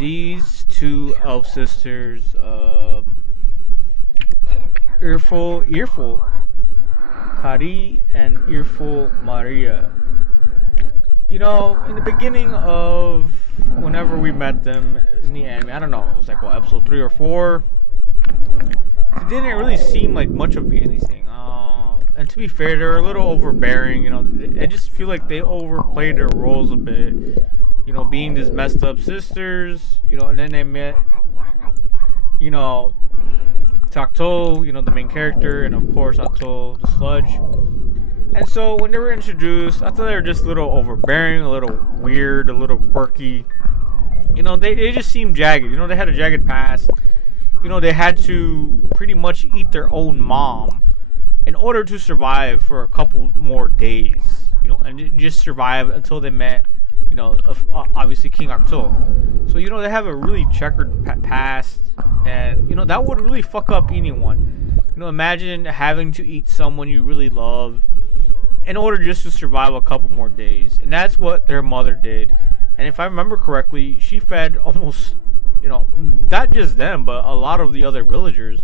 these two elf sisters, earful Kari and earful Maria. You know, in the beginning of whenever we met them in the anime, I don't know, it was like what, episode 3 or 4. It didn't really seem like much of anything. And to be fair, they're a little overbearing. You know, I just feel like they overplayed their roles a bit. You know, being these messed up sisters. You know, and then they met, you know, Takto, you know, the main character, and of course Atto, the sludge. And so when they were introduced, I thought they were just a little overbearing, a little weird, a little quirky. You know, they just seemed jagged. You know, they had a jagged past. You know, they had to pretty much eat their own mom in order to survive for a couple more days. You know, and just survive until they met, you know, obviously King Akto. So, you know, they have a really checkered past. And, you know, that would really fuck up anyone. You know, imagine having to eat someone you really love in order just to survive a couple more days. And that's what their mother did. And if I remember correctly, she fed almost, you know, not just them, but a lot of the other villagers.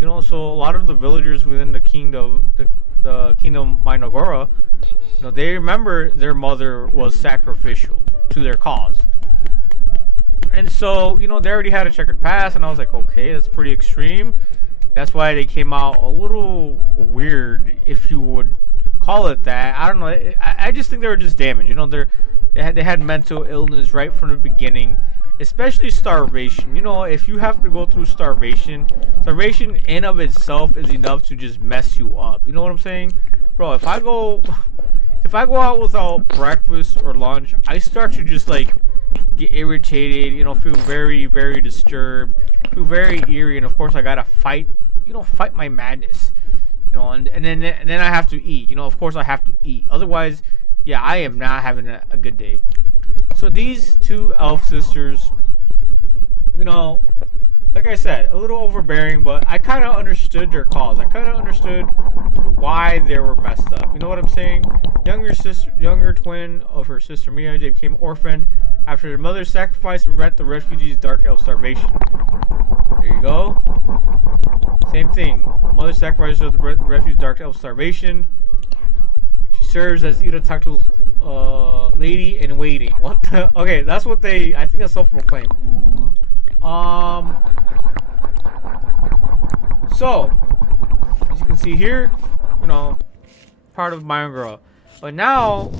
You know, so a lot of the villagers within the kingdom, the kingdom Mynoghra, you know, they remember their mother was sacrificial to their cause. And so, you know, they already had a checkered past, and I was like, okay, that's pretty extreme. That's why they came out a little weird, if you would call it that. I don't know. I just think they were just damaged. You know, they had mental illness right from the beginning, especially starvation. You know, if you have to go through starvation in of itself is enough to just mess you up. You know what I'm saying, bro? If I go out without breakfast or lunch, I start to just like get irritated. You know, feel very, very disturbed, feel very eerie, and of course I gotta fight. You know, fight my madness. You know, and then I have to eat. You know, of course I have to eat. Otherwise, yeah, I am not having a good day. So these two elf sisters, you know, like I said, a little overbearing, but I kind of understood their cause. I kind of understood why they were messed up. You know what I'm saying? Younger twin of her sister Mia, they became orphaned after their mother's sacrifice to prevent the refugees' dark elf starvation. There you go. Same thing. Mother sacrifices of the refugees' dark elf starvation. She serves as Ida Takto's lady in waiting. What the? Okay, that's what they. I think that's self-proclaimed. So as you can see here, you know, part of Mynoghra. But now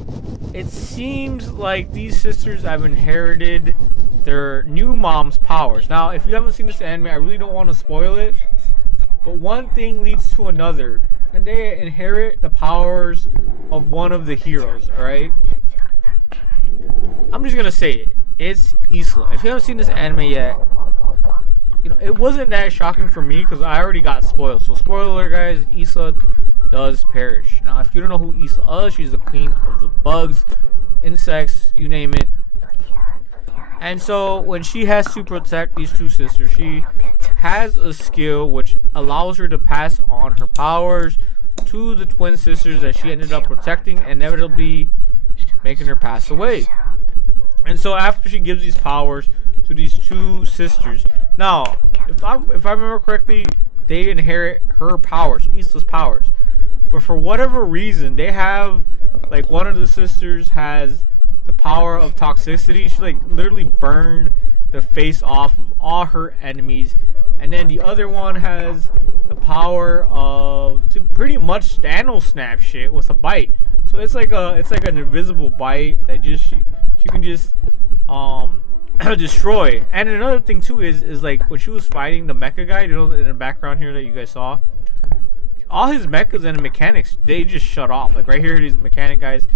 it seems like these sisters have inherited their new mom's powers. Now, if you haven't seen this anime, I really don't want to spoil it. But one thing leads to another, and they inherit the powers of one of the heroes. All right. I'm just gonna say it. It's Isla. If you haven't seen this anime yet, you know, it wasn't that shocking for me because I already got spoiled. So spoiler, guys, Isla does perish. Now, if you don't know who Isla is, she's the queen of the bugs, insects, you name it. And so when she has to protect these two sisters, she has a skill which allows her to pass on her powers to the twin sisters that she ended up protecting, inevitably making her pass away. And so after she gives these powers to these two sisters, now if I remember correctly, they inherit her powers, Isla's powers. But for whatever reason, they have, like, one of the sisters has the power of toxicity. She like literally burned the face off of all her enemies, and then the other one has the power of to pretty much Thanos snap shit with a bite. So it's like an invisible bite that just she can just destroy. And another thing too is like when she was fighting the mecha guy, you know, in the background here that you guys saw, all his mechas and mechanics, they just shut off. Like right here, these mechanic guys,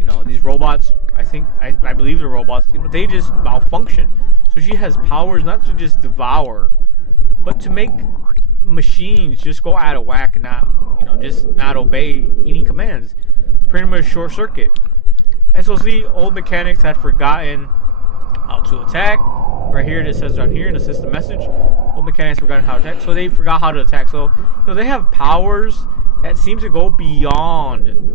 you know, these robots, I believe they're robots, you know, they just malfunction. So she has powers not to just devour, but to make machines just go out of whack and not, you know, just not obey any commands. It's pretty much short circuit. And so see, old mechanics had forgotten how to attack. Right here, it says down here in the system message, old mechanics forgotten how to attack. So they forgot how to attack. So, you know, they have powers that seem to go beyond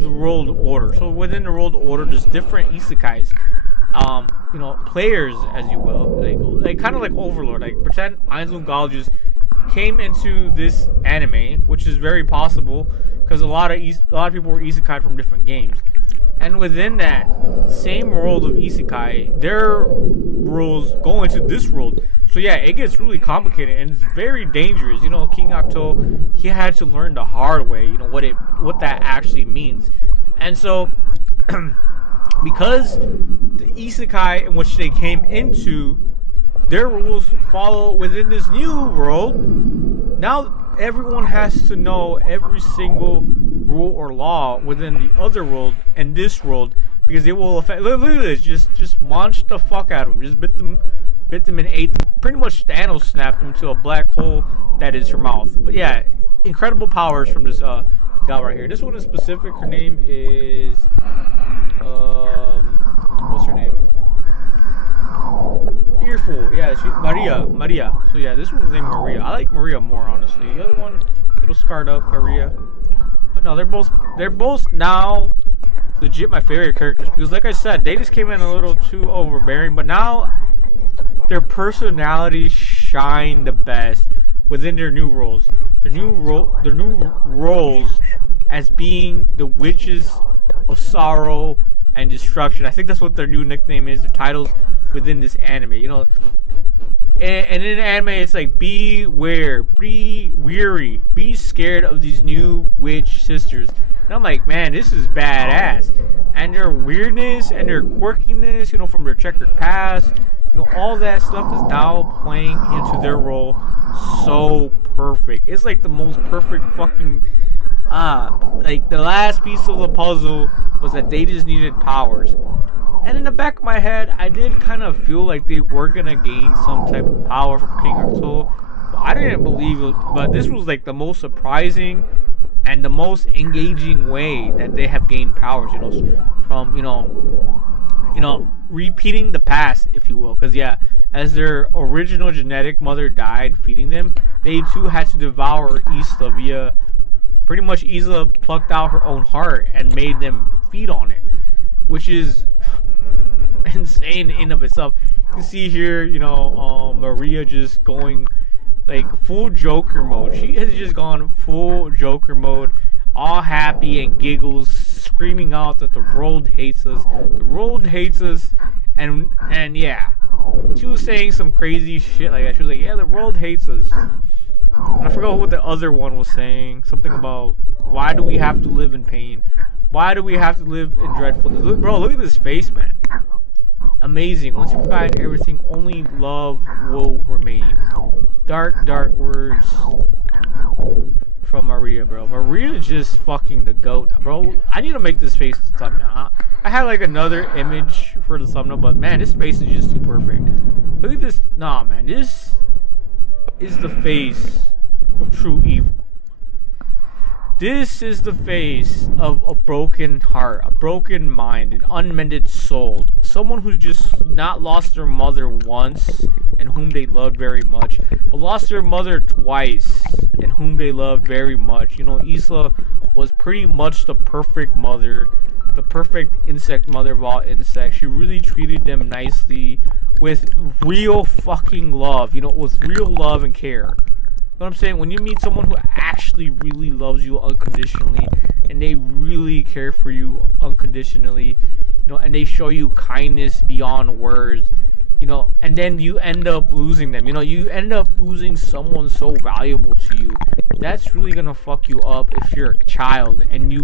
the world order. So within the world order, there's different isekais. players, as you will, like kind of like Overlord. Like pretend Ainzul Gal just came into this anime, which is very possible because a lot of people were isekai from different games, and within that same world of isekai, their rules go into this world. So yeah, it gets really complicated and it's very dangerous. King Octo, he had to learn the hard way. What that actually means, and so because the isekai in which they came into, their rules follow within this new world. Now everyone has to know every single rule or law within the other world and this world because it will affect. Look at this, just launched the fuck out of them, just bit them and ate them. Pretty much Thanos snapped them to a black hole that is her mouth. But yeah, incredible powers from this gal right here. This one in specific, her name is what's her name? Earful. Yeah, Maria. So yeah, this one's named Maria. I like Maria more, honestly. The other one, a little scarred up, Maria. But no, they're both now legit my favorite characters because, like I said, they just came in a little too overbearing, but now their personalities shine the best within their new roles. Their new roles as being the witches of sorrow and destruction. I think that's what their new nickname is. Their titles within this anime, and in anime it's like beware, be weary, be scared of these new witch sisters. And I'm like, man, this is badass. And their weirdness and their quirkiness, from their checkered past, all that stuff is now playing into their role so perfect. It's like the most perfect fucking like the last piece of the puzzle was that they just needed powers. And in the back of my head, I did kind of feel like they were gonna gain some type of power from King Arturo, but I didn't believe it. But this was like the most surprising and the most engaging way that they have gained powers. From repeating the past, if you will. Because yeah, as their original genetic mother died feeding them, they too had to devour Isla via pretty much Isla plucked out her own heart and made them feed on it, which is insane in of itself. You can see here, Maria just going like full Joker mode. She has just gone full Joker mode, all happy and giggles, screaming out that the world hates us. The world hates us, and yeah, she was saying some crazy shit like that. She was like, yeah, the world hates us. And I forgot what the other one was saying. Something about why do we have to live in pain? Why do we have to live in dreadfulness? Look at this face, man. Amazing. Once you find everything, only love will remain. Dark words from Maria, bro. Maria is just fucking the goat, bro. I need to make this face the thumbnail. I had like another image for the thumbnail, but man, this face is just too perfect. Look at this. Nah, man, this is the face of true evil. This is the face of a broken heart, a broken mind, an unmended soul. Someone who's just not lost their mother once and whom they loved very much, but lost their mother twice and whom they loved very much. Isla was pretty much the perfect mother, the perfect insect mother of all insects. She really treated them nicely with real fucking love, with real love and care. You know what I'm saying? When you meet someone who actually really loves you unconditionally and they really care for you unconditionally, and they show you kindness beyond words, and then you end up losing them. You end up losing someone so valuable to you. That's really gonna fuck you up if you're a child and you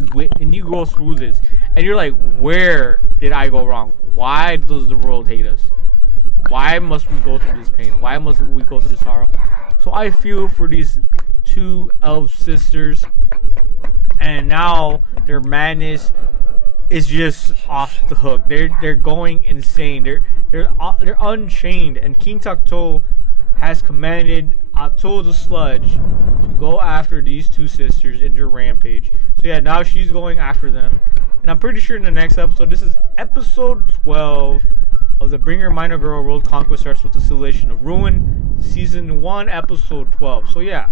go through this and you're like, where did I go wrong? Why does the world hate us? Why must we go through this pain? Why must we go through this sorrow? So I feel for these two elf sisters, and now their madness is just off the hook. They're going insane. They're unchained, and King Takto has commanded Atto the Sludge to go after these two sisters in their rampage. So yeah, now she's going after them, and I'm pretty sure in the next episode, this is episode 12 of the Bringer Mynoghra World Conquest, starts with the Civilization of Ruin, season 1, episode 12. So yeah,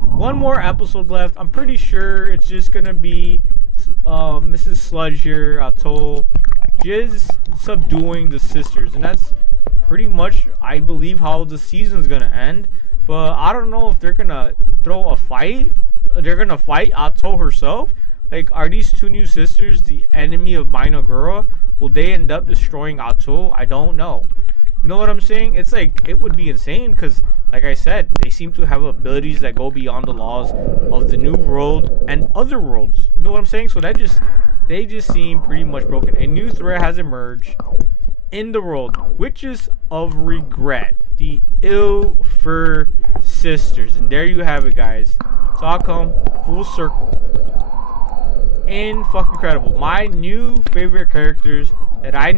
one more episode left. I'm pretty sure it's just gonna be Mrs. Sludge here, Atto, just subduing the sisters, and that's pretty much, I believe, how the season's gonna end. But I don't know if they're gonna throw a fight. They're gonna fight Atto herself. Like, are these two new sisters the enemy of Mynoghra? Will they end up destroying Atto? I don't know. You know what I'm saying? It's like, it would be insane because, like I said, they seem to have abilities that go beyond the laws of the new world and other worlds. You know what I'm saying? So they just seem pretty much broken. A new threat has emerged in the world, Witches of Regret, the Ill Fur Sisters. And there you have it, guys. So I'll come full circle. And fucking incredible. My new favorite characters that I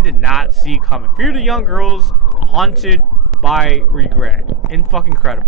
did not see coming. Fear the Young Girls, Haunted by Regret. And fucking incredible.